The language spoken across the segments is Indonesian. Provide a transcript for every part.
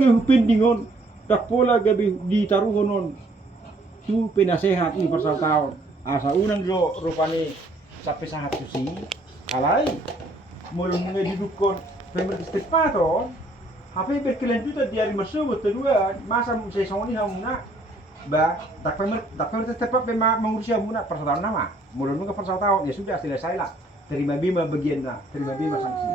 Pindingon, tak pola gabi ditaruhonon, tu penasehat ni persataon. Asa unang do rupani sampai sahat susi, alai, mulung mga didukon, pemerintah stepato, hape berkelanjutan di hari tersebut kedua, masa saya soni hamuna, tak pemerintah stepat mengurusnya muna persataon nama, mulung mga persataon ya sudah selesai lah, terima bima bagian na, terima bima sanksi.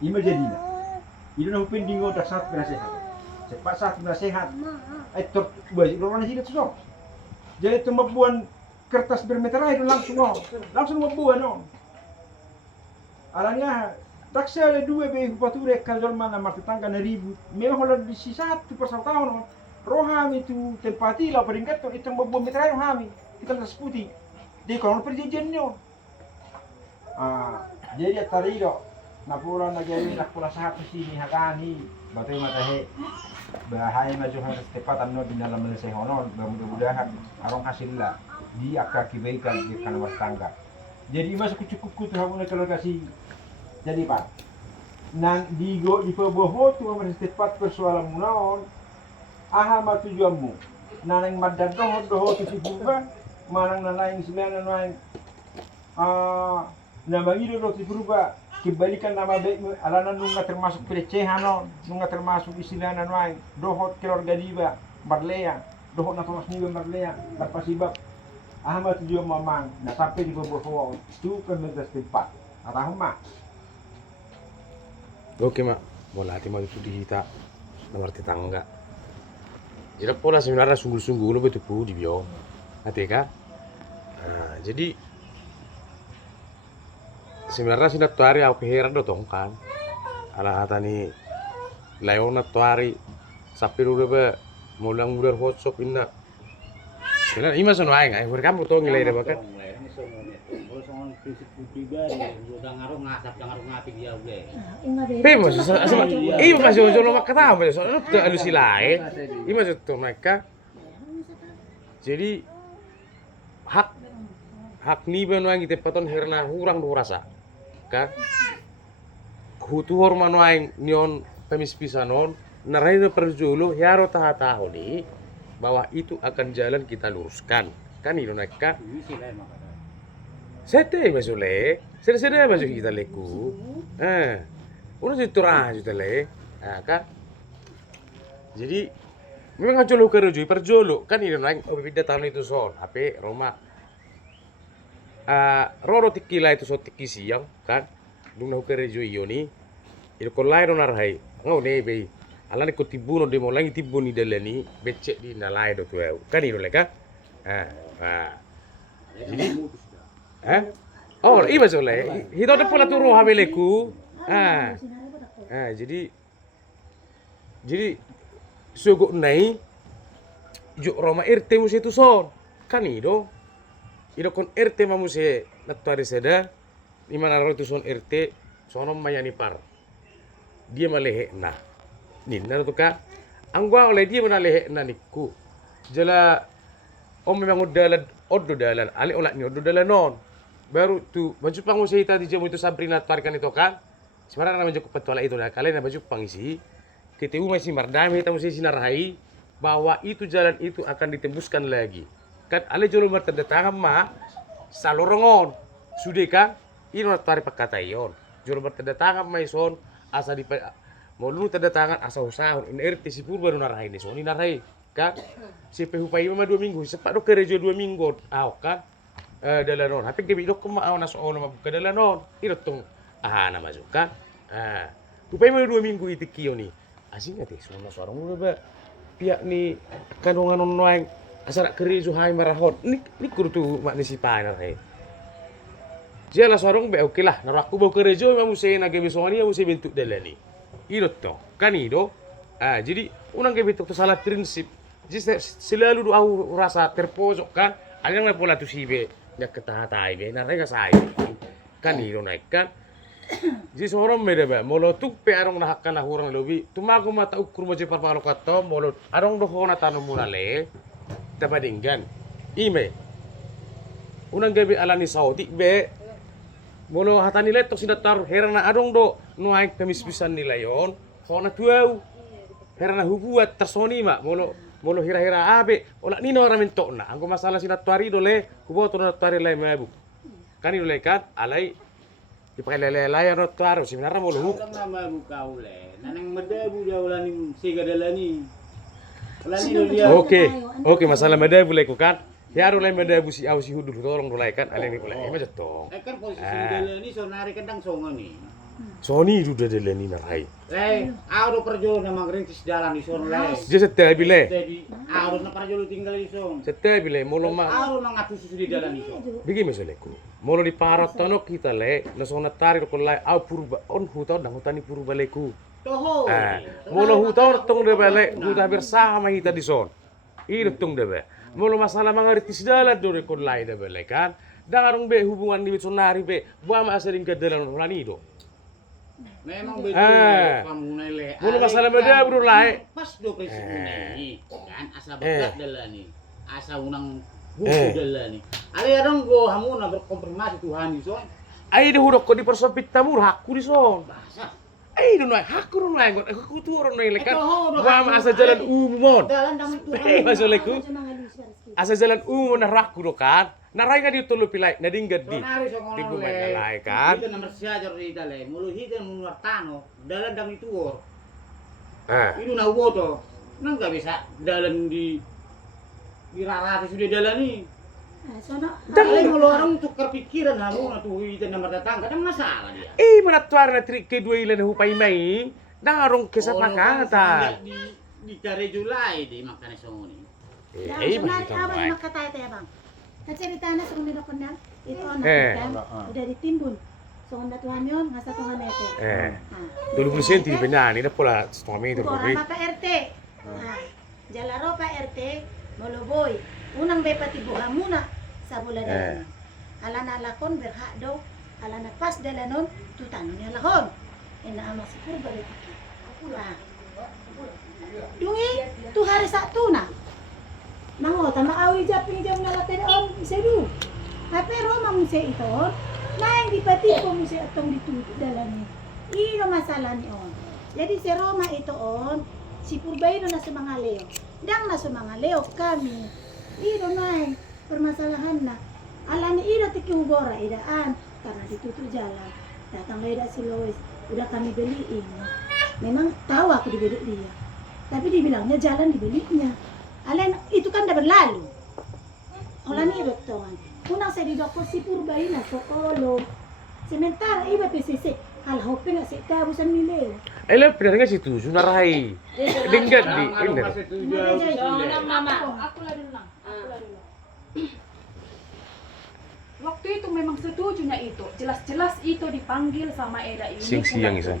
Ima jadinya. Itu nak pendingon tak saat penasehat. Cepat saat penasehat. Buat orang sini tu so. Jadi tu membuat kertas bermeterai itu langsung membuat no. Alanya tak saya dua be bature kalau mana marti tangga ribu. Memang kalau di sisa tu pasal tahun. Rohami tu tempati lah peringkat tu itu membuat meterai rohami. Kita tak seputi. Di kalau perjanjiannya. Jadi tadi do. Napula nagayari nakpula sa hati sini hakani batoy matahe bahay medyo harus tepatan no di dalam Malaysia honon mudah-mudahan arong hasilnya di akan kebaikan di kanawar tangga jadi masuk cukup ku terhamun kalau kasih jadi pak nang digo di paboho tu harus tepat persoalan munaon aha matujuanmu nanang madadong doho tu sibuba manang nanaing sembilan nanaing nama itu do sibuba kembalikan nama baik alanan nunga termasuk pelecehan nunga termasuk istilah nanway dohot keluarga diba marlea dohot na tumas niba marlea tanpa sebab ahmad juga mamang na sampai di beberapa itu pemerintah setempat atau mak oke mak bola hati mak itu dihita nomor tetangga ira pola sebenarnya sungguh-sungguh lo betul pu di bio hati ka jadi sebenarnya sih tuari aku heran do tong kan ala hatani leona tuari sapir udah be mulang udah WhatsApp inna sebenarnya ima sono aing ai kamu to ngilai de bakat pe mas iya mas jo lo makata mas so tu alusi lae iya mas to mereka jadi hak ni ben wangi tepaton herna hurang do rasa kan hutu hormano aing nion pemis pisanon narai do perjulu hiaro taha-taho di bahwa itu akan jalan kita luruskan kan itu mereka sete masule sede masuk kita leku udah siturah kita le kan jadi memang ngajolo kerjui perjolo kan itu naik beda tahun itu son HP Roma roro tikila itu so tiki siang kan dung nahu kerejo ioni itu kolai do narhai ngau ne be alani ko tibuno de mo langi tibuni deleni becek di nalai do tueu kan itu leka jadi oh iya sole hito de pola turu habeleku jadi sugo nai juk Roma RT musi itu son kan itu kon RT mamuse natari seda imana ro tu son RT sono mayani par dia malehe na ninna to ka angwa oleh dia manalehe na niku jala memang oddo dalan ali olah ni oddo dalan non baru tu baju panguse tadi jamu itu Sabrina tarikan itu kan sebenarnya baju petuala itu nah kalian baju pangisi KTU masih mardami kita mesti sinarhai bahwa itu jalan itu akan ditembuskan lagi kan ale jolo bertanda ma salorongon sudah kan ini tari pakatayon jolo bertanda tangan mai son asa di mau lu tanda tangan asa usaha ini RT si pur baru narai ini son ini narai kan si pehupai mama 2 minggu sepak do kerja 2 minggu kan dalanon tapi gebi do kema awana so nama buka dalanon iro tong na masuk kan upai mama 2 minggu itu kio ni asing ate so na sorong lu ba pihak ni kandungan noeng asara kerja hai marahon ni kurtu mak ni sipanar he jela sorong be oke lah naraku bau kerja memang mesti nage besoni mesti bentuk dalani iro to kan ido jadi unang ge bentuk salah prinsip jadi selalu do au rasa terpojok kan ada yang pola tu sibe yak ketahatai be narai ka sai kan ido naik kan jadi sorong beda ba molo tuk pe arong nahakkan hurang lobi tumago mata ukur mo je parpalo kato molo arong do hona tanu mulale tapadinggan ime unang gabi alani saudi be molo hatani letok sinatar heran na adong do nuaik pemis pisan nila yon hona tuau herana hubuat tersoni mak molo hira-hira abe ola nino ora mentok na angko masalah sinatuari dole huboto natuari lai mabu kan ini kan alai dipakai lele-lele natuari sebenarnya molo hu Orang nama buka ule, nanang madabu dia ulani siga dalani. Ulani do dia. Oke, masalah meda boleh ku kan. Ya ulai meda bu si au si hudur tolong dulai kan ale ni ulai ma jatong. Kan posisi dalani sonari kendang songo ni. Sony sudah dalani narai. Ado perjolo na mangrintis dalan di son le. Je setel bile. Jadi ado na perjolo tinggal di son. Setel bile molo ma. Ado na ngatu susu di dalan di son. Bigi meseleku. Molo di parat tono kita le na sona tari ko lai au purba on huta dang hutani purba leku. Toho. Molo huta tong de bale huta bersama kita di son. Itu tong de be. Molo masalah mangaritis dalan dore ko lai de bale kan. Dangarong be hubungan di sonari be. Buama asering ke dalan ulani do. Memang betul kamu nele. Mulu masalah beda bro lai. Pas do prinsip ini kan asa berat dalani. Asa unang buku dalani. Ali adong go hamuna berkonfirmasi Tuhan di son. Ai de hurok ko di persopit tamur hakku di son. Bahasa. Ai do nai hakku do nai got aku tu orang nai lekan. Buama asa jalan umum. Dalan dang Tuhan. Masalahku. Asa jalan umum na rakku do kan. Narai nga di tulo pilay, nadinggad di. Di bumalay kan. Itu nomor siajar di dalam. Mulu hidan munuar tano, dalan dang ituor. Itu na uboto. Nang gak bisa dalan di rarati sudah dalan ni. Dalam mulu orang tukar pikiran hamu na tuh hidan nomor datang, kadang masalah dia. Manatuar na trik kedua ilan hupay mai. Nangarong kesat makata. Di kare Julai di makanya songoni. Sebenarnya apa yang makata ya bang? Ceritanya sa kung nila ito kan udah ditimbun. So kung Tuhan yun, nasa Tuhan ito. Dulu presenti benar ini pola suami itu. Orang Pak RT. Jalaro Pak RT, moloboy. Unang may patibuha muna sa buladanan. Ala na lakon berhak daw, ala na pas dalanon, tutano niya lahon. Inaama si kurba ito. Dungi, tu hari Sabtu na. Nangota maawi japing jam nalatin on sedu. Pero mang se ito, na hindi pati ko mo siya atong ditudalan ni. Ino masalah ni on. Jadi si Roma ito on, si Purbayno na sa mga leo. Dang na sa mga leo kami. Ino na permasalahan na. Ala ni ino tikihugora idaan karena ditutup jalan. Datang leda si Lois, udah kami beliin. Memang tahu aku dibeli dia. Tapi dibilangnya jalan dibelinya. Alen itu kan udah berlalu. Olah ni doktoran. Unang sa didoktor si Purbayna Sokolo. Sementara iba PCC kalau hope nga si tabusan mileo. Ela pindah situ sunarai. Dinggat di. Mama, aku lah dulu. Waktu itu memang setuju itu. Jelas-jelas itu dipanggil sama Eda ini. Siang isa.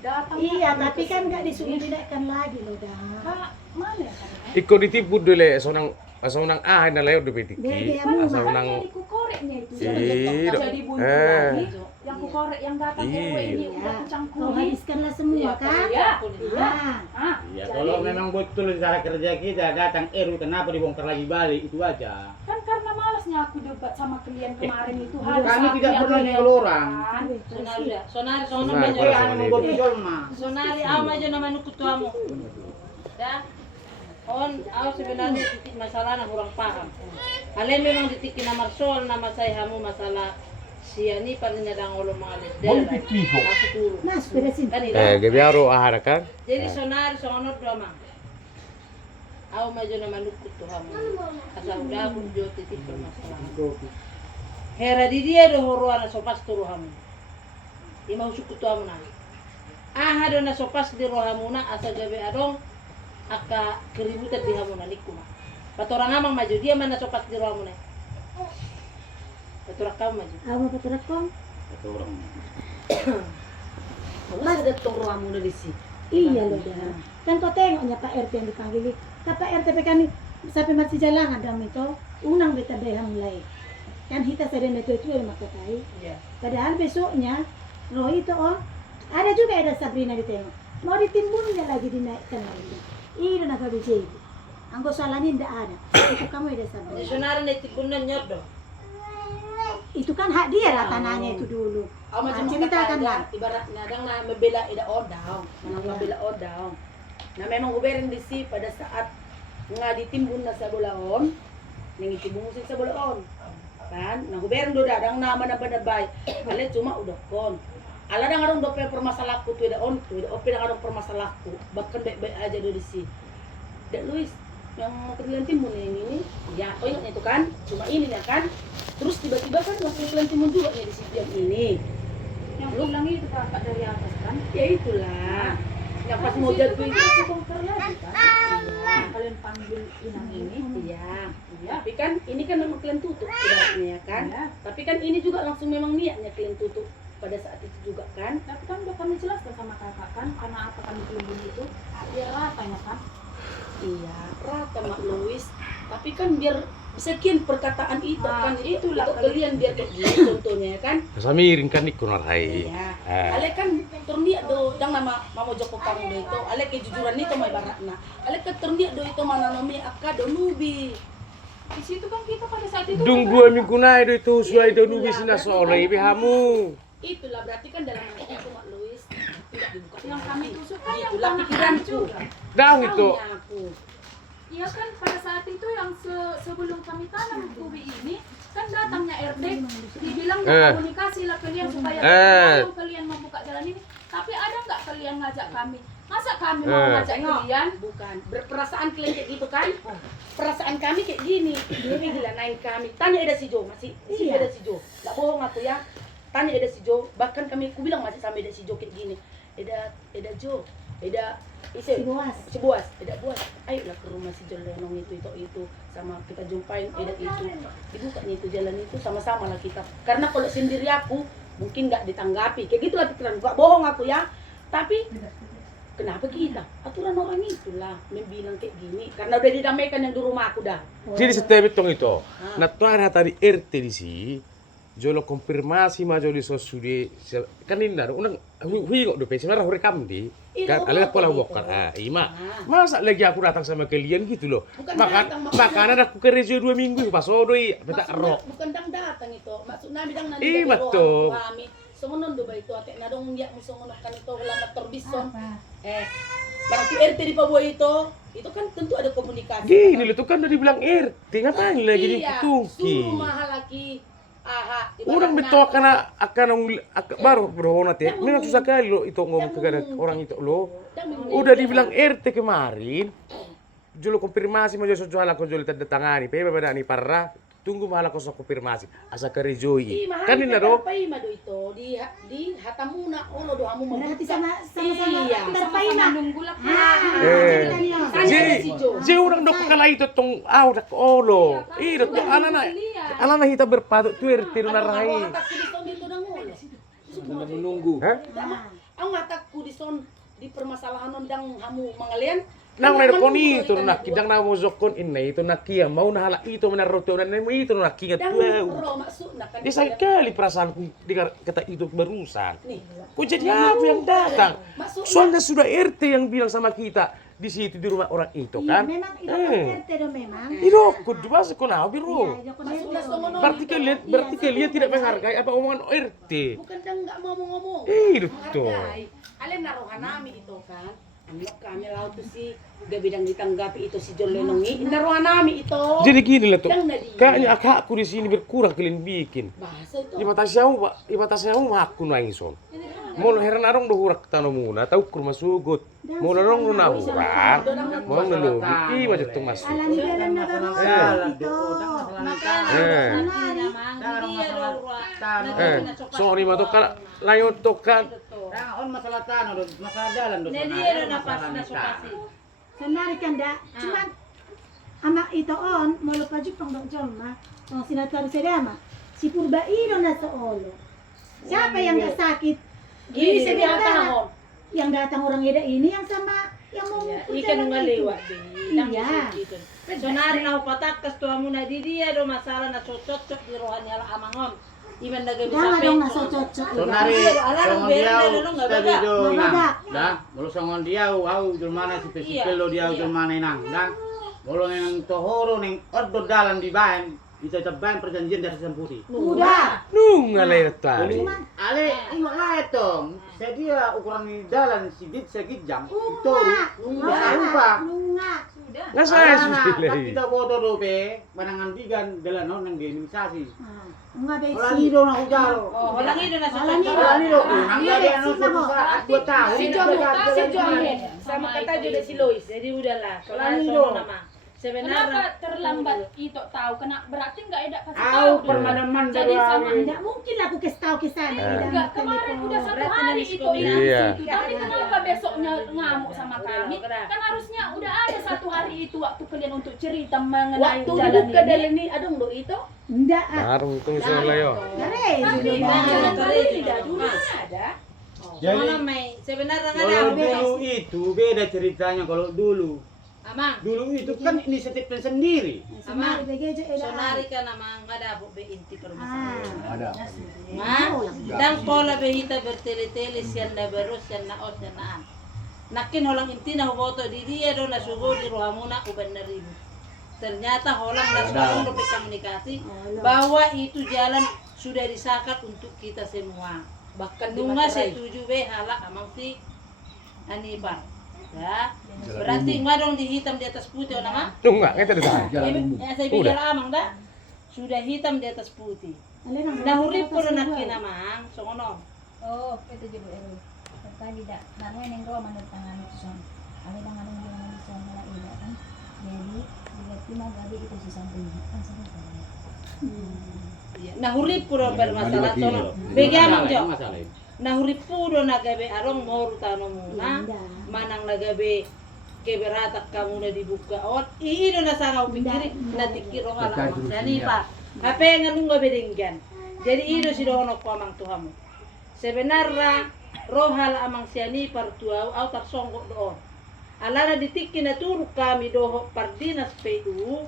Datang. Iya, tapi kan nggak disuruh dinaikkan lagi loh dah. Mana ya? Iko ditipu dulu sonang na leo do petiki. Makanya dikukoreknya itu. Jadi buntu lagi. Yang kukorek yang datang ini udah Kau habiskanlah semua kan? Iya. Ya kalau memang betul cara kerja kita datang kenapa dibongkar lagi balik itu aja. Kan karena malasnya aku debat sama klien kemarin itu harus Kami tidak pernah nyol orang. Sonari ama aja nama nu kutuamu. Ya. Aku sebenarnya titik masalah na kurang paham. Kalian memang titik na marsol nama saya hamu masalah siani paling nadang ulo mga lesder. Aku turun. Nah, sudah sini. Gabiaro aharakan. Jadi sonari songonot dua mang. Aku maju nama nu kutuamu. Asal udah aku jo titik permasalahan. Hera di dia do horoana sopas turu hamu. Ima usuk kutuamu na. Aha do na sopas di rohamuna asa gabe adong aka keributan di hamuna nikuma. Patorang amang maju dia mana sopas di rohamuna. Paturak kamu maju. Aku paturak kong. Patorang. Mas ada tong rohamuna di sini. Iya loh dah. Kan kau tengoknya Pak RT yang dipanggil. Kata RT kan sampai masih jalan ada itu unang beta behang mulai. Kan kita sedang itu yang makatai. Iya. Padahal besoknya Roy itu ada juga ada Sabrina ditengok. Mau ditimbunnya lagi dinaikkan lagi. Ini nak BJ. Anggo salahnya tidak ada. Itu kamu ada Sabrina. Sonari na tipunan nyodo. Itu kan hak dia lah tanahnya itu dulu. Macam ceritakan lah. Ibarat nadang na mabela ida odaw. Manang mabela odaw. Nah memang guberen di si pada saat nga ditimbun na sa bulaon, nangitimbun mo sa bulaon. Kan? Nah guberen do dadang nama na banabay, ale cuma udokon. Ala na ngarong dope permasalahku tu daon, ope na ngarong permasalahku. Bahkan baik-baik aja do di si. Dek Luis, yang kekelian timbun yang ini, ya oh ingat itu kan, cuma ini ya kan. Terus tiba-tiba kan yang kekelian timbun juga ya di si yang ini. Yang pulang itu kakak dari atas kan? Ya itulah. Yang pas mau jatuh itu Bongkar lagi kan? Yang kalian panggil inang ini. iya. Iya. Tapi kan ini kan memang kalian tutup ibaratnya ya kan. Iya. Tapi kan ini juga langsung memang niatnya kalian tutup pada saat itu juga kan. Tapi kan udah kami jelaskan sama kakak kan, karena apa kami kelubung itu, biar ratanya kan. Iya, rata Mak Louis. Tapi kan biar sekian perkataan itu Nah, kan itulah itu kalian biar kayak gini contohnya ya kan. Sa miring kan ikut narai. Iya. Ah. Ale kan turnia do dang nama mamo Joko kamu do itu. Ale kejujuran itu may baratna. Ale kan turnia do itu mana nomi akka do nubi. Di situ kan kita pada saat itu Dung kan 2 minggu na itu suai do nubi sina sore hamu. Itulah berarti kan dalam hati itu Mak Louis tidak dibuka. yang kami tusuk kan yang Itulah kami pikiranku. juga. Daun itu. Tahunya aku. Iya kan pada saat itu yang sebelum kami tanam ubi ini kan datangnya RD dibilang komunikasi lah kalian supaya kalau kalian membuka jalan ini, tapi ada nggak kalian ngajak kami? Masa kami mau ngajak kalian? Bukan berperasaan kalian kayak gitu kan? Perasaan kami kayak gini. Dia gila naik kami. Tanya Eda si Jo masih Iya. Eda si Jo. Nggak bohong aku ya. Tanya Eda si Jo. Bahkan aku bilang masih sama Eda si Jo kayak gini. Eda Jo. Eda Si Boas. Si Boas, Eda Boas, ayolah ke rumah si John Lenong itu sama kita jumpain Eda itu, dibuka nih itu jalan itu sama-sama lah kita. Karena kalau sendiri aku mungkin nggak ditanggapi, kayak gitulah pikiran, nggak bohong aku ya. Tapi kenapa kita? Aturan orang itulah membilang kayak gini, karena udah didamaikan yang di rumah aku dah. Jadi setiap itu, natuara tadi RT di si, jolo konfirmasi ma joli sosude kan ini dah, unang hui kok dope sebenarnya rekam di kan, kalian pola bokar, ima, masa lagi aku datang sama kalian gitu loh, makanan aku kerja 2 minggu pas odoi, beta rok. Bukan datang itu, maksudnya bidang nanti Iya betul. Songonon do ba ito ate nadong ya mo songonon kan ito wala matorbison. Apa? Barang RT di Pabuay itu kan tentu ada komunikasi. Gini loh tuh kan udah dibilang RT, ngapain lagi iya, ditungki? suruh mahal lagi. Aha, Orang betul akan baru berhonat ya. Memang susah kali loh itu ngomong ke orang itu loh. Udah dibilang RT kemarin. Jolo konfirmasi mau jolo soal aku jolo tanda tangani. Pe beda ni parah. Tunggu malah kau konfirmasi. Asa kerjoi. Kan ini loh. Paima do itu di hatamuna olo do hamu Berarti sama-sama Iya. terpaina. Nunggu lah. Jadi orang dok kala itu tong udah olo. Iya tuh anak hita berpatut tuh RT narai. menunggu. Hah? Ang matakku di son di permasalahan nondang hamu mangalian. Nang meron itu nak kidang na mo zokon inay itu nakia mau nahala itu menaruto na mo itu nakia Dan tuh. ro maksud nak kan. Di kali perasaanku dengar kata itu barusan. Kok jadi aku yang datang? Soalnya sudah RT yang bilang sama kita di situ di rumah orang itu Iya, kan. memang itu kan RT do memang. Itu kedua sekolah biro. Iya, Berarti kalian tidak menghargai apa omongan RT. Bukan dang enggak mau ngomong. Itu. Alin naruhan nami itu kan. Anak kami laut tuh si gabidang ditanggapi itu si John Lenongi. Naruhan nami itu. Jadi gini lah tuh. Dang nadi. Kayaknya aku di sini berkurang kalian bikin. Bahasa itu. Ibatasyahu aku nangison. Mau heran arong dohurak tano muna tahu kurma sugut. Mau narong nu nahurak. Mau ngelobi macam tu masuk. Alam jalan na baru itu. Sorry mah tuh kan layo tuh kan. On masalah tanah, masalah jalan doon. Nadi ada napas na sukasi. Senari kan dak. Cuma ama itu on mau lupa jupang dok jomma. Ang sinatar sedama. Si Purbaino na sa olo. Siapa yang gak sakit? Gini Bisa sa bilang tahon. Yang datang orang Eda ini yang sama yang mau Ikan nung ngaliwat. Iya. So nari na upatak kas tuwa mo na di dia do masalah na cocok di rohan niya amangon. Iman na gabi Jangan sa dong pecho. nggak cocok. So nari, songon diaw, steady jo Nggak inang. beda. Dan, mulu songon diaw, au jul mana si pesipelo diaw jul mana inang. Dan, mulu neng tohoro neng oddo dalan di bahan. ditetapkan perjanjian dari hitam putih. Udah. Nung alay tari. Ale, ingat lah itu. Sedia ukuran di dalam segit jam. Itu lupa. Lunga. Sudah. Nggak saya Nah, sudah. kita foto dope, manangan tigan dalam nang denomisasi. Nga Kalau ni do na ujalo. Oh, walang ito na sa Walang ito. Kalau ni do, Ah, nang iya, gadi ano sino mo? sa 2 tahun. Si Jo buka, si Jo amin. Sama kata juga si Lois. Jadi udahlah. Walang Soalnya ito. sono nama. Sebenarnya Kenapa terlambat itu tahu? Kena berarti nggak ada kasih Au tahu. permadaman Jadi dari sama Tidak mungkin lah aku kasih tahu ke sana. Enggak, kemarin udah 1 Berarti hari nanti itu sekolah. ingat Iya. situ. Tapi kenapa besoknya ngamuk sama kami? Kan harusnya udah ada 1 hari itu waktu kalian untuk cerita mengenai Waktu jalan dibuka ini. dalam ini ada nggak itu? Tidak. Tarung itu misalnya yo. Gare. Tapi Nah, jalan kalau kali itu tidak dulu. dulu ada. Jadi Sono may sebenarnya kalau ada dulu itu beda ceritanya kalau dulu. Amang. Dulu itu kan inisiatif sendiri. Sama begeje Sonari ka namang ada po be inti permasalahan. Ada. Ma, dan pola behita bertele-tele siyan na beros siyan na os siyan na an. Nakin holang inti na huboto di dia do na sugo di rohamuna uban na ribu. Ternyata holang na sugo do komunikasi bahwa itu jalan sudah disakat untuk kita semua. Bahkan di Nunga Materai. setuju be halak amang si Anibal. Ya, berarti ngadong di hitam di atas putih nama? Nung nggak kita dah. Saya pikir amang dah. Sudah hitam di atas putih. Nahurip ko na kinamang, so ngono. Oh, itu juga ero. Tadi dak, naruhin yang gua manut tangan son. Ada bang anong yung manut son na ila kan. Jadi, bila timah gabi itu si samping kan sama kan. Nahurip ko na bermasalah so. Begamang jo. Masalah itu. Nahurip po do nagabe arong moru tano muna. Manang nagabe keberatak kamu na dibuka. O, iino na sana upikiri na tikiro ka lang. Dani pa. Hape nga nung gabedinggan. Jadi ido si dono ko amang tuhamu. Sebenarnya rohal amang siani partuau au tak songkok doon. Alana ditiki na turuk kami doho pardinas PU.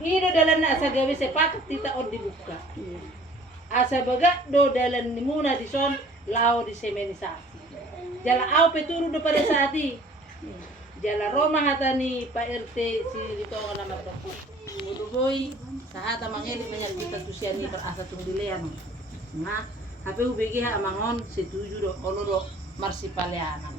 Ido dalan na asa gabi sepakat tita on dibuka. Asa baga do dalan ni muna di son lao di semenisasi. Jala au peturu do pada saati. Jala Roma hatani Pak RT si dito nga nama to. Muduboy sahata mangeli menyakita tusiani perasa tung dilean. Nah, HP UBG ha amangon setuju do olo do marsipalianan.